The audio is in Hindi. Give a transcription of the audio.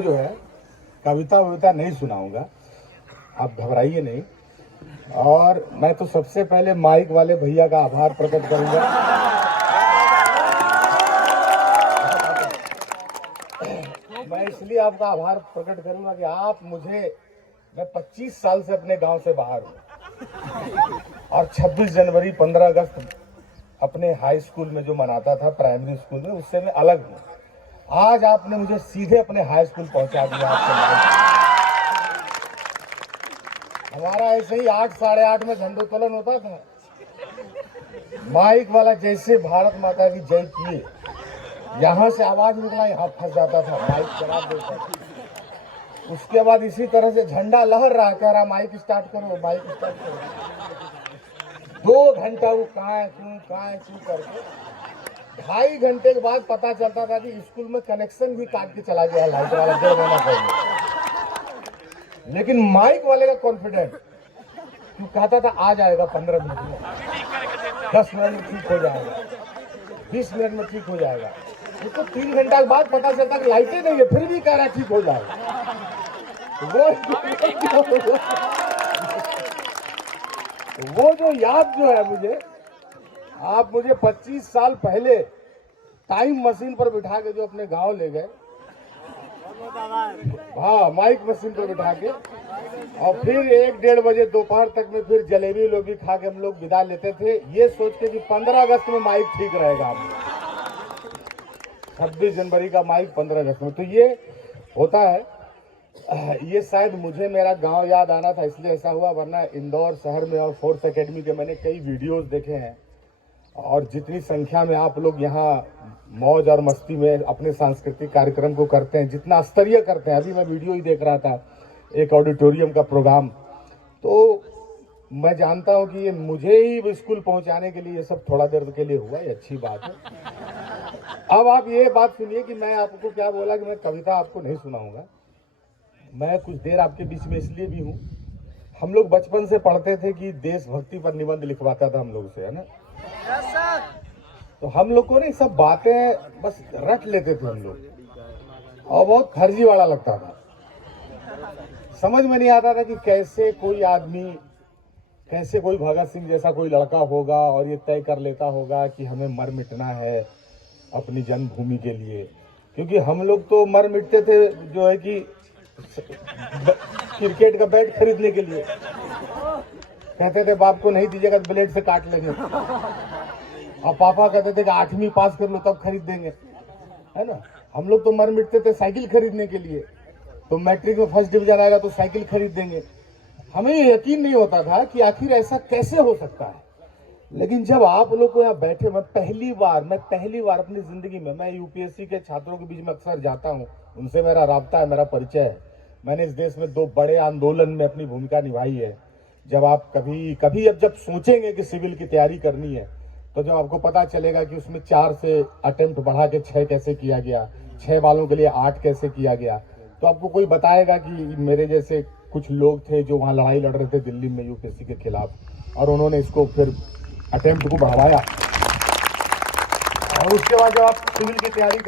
जो है कविता वविता नहीं सुनाऊंगा, आप घबराइए नहीं। और मैं तो सबसे पहले माइक वाले भैया का आभार प्रकट करूंगा। मैं इसलिए आपका आभार प्रकट करूंगा कि मैं 25 साल से अपने गांव से बाहर हूं और 26 जनवरी 15 अगस्त अपने हाई स्कूल में जो मनाता था, प्राइमरी स्कूल में, उससे मैं अलग हूं। आज आपने मुझे सीधे अपने हाई स्कूल पहुंचा दिया। हमारा ऐसे ही 8 साढ़े 8 में झंडोत्तोलन होता था। माइक वाला जैसे भारत माता की जय किए, यहां से आवाज निकला, यहाँ फंस जाता था, माइक जवाब देता था। उसके बाद इसी तरह से झंडा लहर रहा, कह रहा माइक स्टार्ट करो, माइक स्टार्ट करो। 2 घंटा वो काए चू करके 2.5 घंटे के बाद पता चलता था कि स्कूल में कनेक्शन भी काट के चला गया लाइट वाला, 1.5 महीना पहले। लेकिन माइक वाले का कॉन्फिडेंट, तू कहता था आ जाएगा 15 मिनट में, 10 मिनट में ठीक हो जाएगा, 20 मिनट में ठीक हो जाएगा। उसको 3 घंटा के बाद पता चलता कि लाइटें नहीं है, फिर भी कह रहा ठीक हो जाएगा। वो जो याद जो है मुझे, आप मुझे 25 साल पहले टाइम मशीन पर बिठा के जो अपने गांव ले गए, हाँ माइक मशीन पर बिठा के, और फिर 1-1.5 बजे दोपहर तक में फिर जलेबी लोबी खा के हम लोग विदा लेते थे, ये सोच के कि 15 अगस्त में माइक ठीक रहेगा। 26 जनवरी का माइक 15 अगस्त में, तो ये होता है। ये शायद मुझे मेरा गांव याद आना था इसलिए ऐसा हुआ, वरना इंदौर शहर में और फोर्स एकेडमी के मैंने कई वीडियोस देखे हैं। और जितनी संख्या में आप लोग यहाँ मौज और मस्ती में अपने सांस्कृतिक कार्यक्रम को करते हैं, जितना स्तरीय करते हैं, अभी मैं वीडियो ही देख रहा था एक ऑडिटोरियम का प्रोग्राम, तो मैं जानता हूं कि ये मुझे ही स्कूल पहुंचाने के लिए ये सब थोड़ा देर के लिए हुआ, ये अच्छी बात है। अब आप ये बात सुनिए कि मैं आपको क्या बोला कि मैं कविता आपको नहीं सुनाऊंगा। मैं कुछ देर आपके बीच में इसलिए भी हूं, हम लोग बचपन से पढ़ते थे कि देशभक्ति पर निबंध लिखवाता था हम लोग से, है ना। तो हम लोग को ना सब बातें बस रट लेते थे हम लोग, और बहुत फर्जी वाला लगता था। समझ में नहीं आता था कि कैसे कोई आदमी, कैसे कोई भगत सिंह जैसा कोई लड़का होगा और ये तय कर लेता होगा कि हमें मर मिटना है अपनी जन्मभूमि के लिए। क्योंकि हम लोग तो मर मिटते थे जो है कि क्रिकेट का बैट खरीदने के लिए, कहते थे बाप को नहीं दीजिएगा तो ब्लेड से काट लेंगे, और पापा कहते थे कि 8वीं पास कर लो तब खरीद देंगे, है ना। हम लोग तो मर मिटते थे साइकिल खरीदने के लिए, तो मैट्रिक में फर्स्ट डिवीजन आएगा तो साइकिल खरीद देंगे। हमें यकीन नहीं होता था कि आखिर ऐसा कैसे हो सकता है। लेकिन जब आप लोग को यहाँ बैठे, मैं पहली बार अपनी जिंदगी में, मैं यूपीएससी के छात्रों के बीच में अक्सर जाता हूँ, उनसे मेरा राब्ता है, मेरा परिचय है। मैंने इस देश में 2 बड़े आंदोलन में अपनी भूमिका निभाई है। जब आप कभी अब जब सोचेंगे कि सिविल की तैयारी करनी है, तो जब आपको पता चलेगा कि उसमें 4 से अटेम्प्ट बढ़ा के 6 कैसे किया गया, 6 वालों के लिए 8 कैसे किया गया, तो आपको कोई बताएगा कि मेरे जैसे कुछ लोग थे जो वहाँ लड़ाई लड़ रहे थे दिल्ली में यूपीएससी के खिलाफ, और उन्होंने इसको फिर अटेम्प्ट को बढ़ाया। और उसके बाद जब आप सिविल की तैयारी कर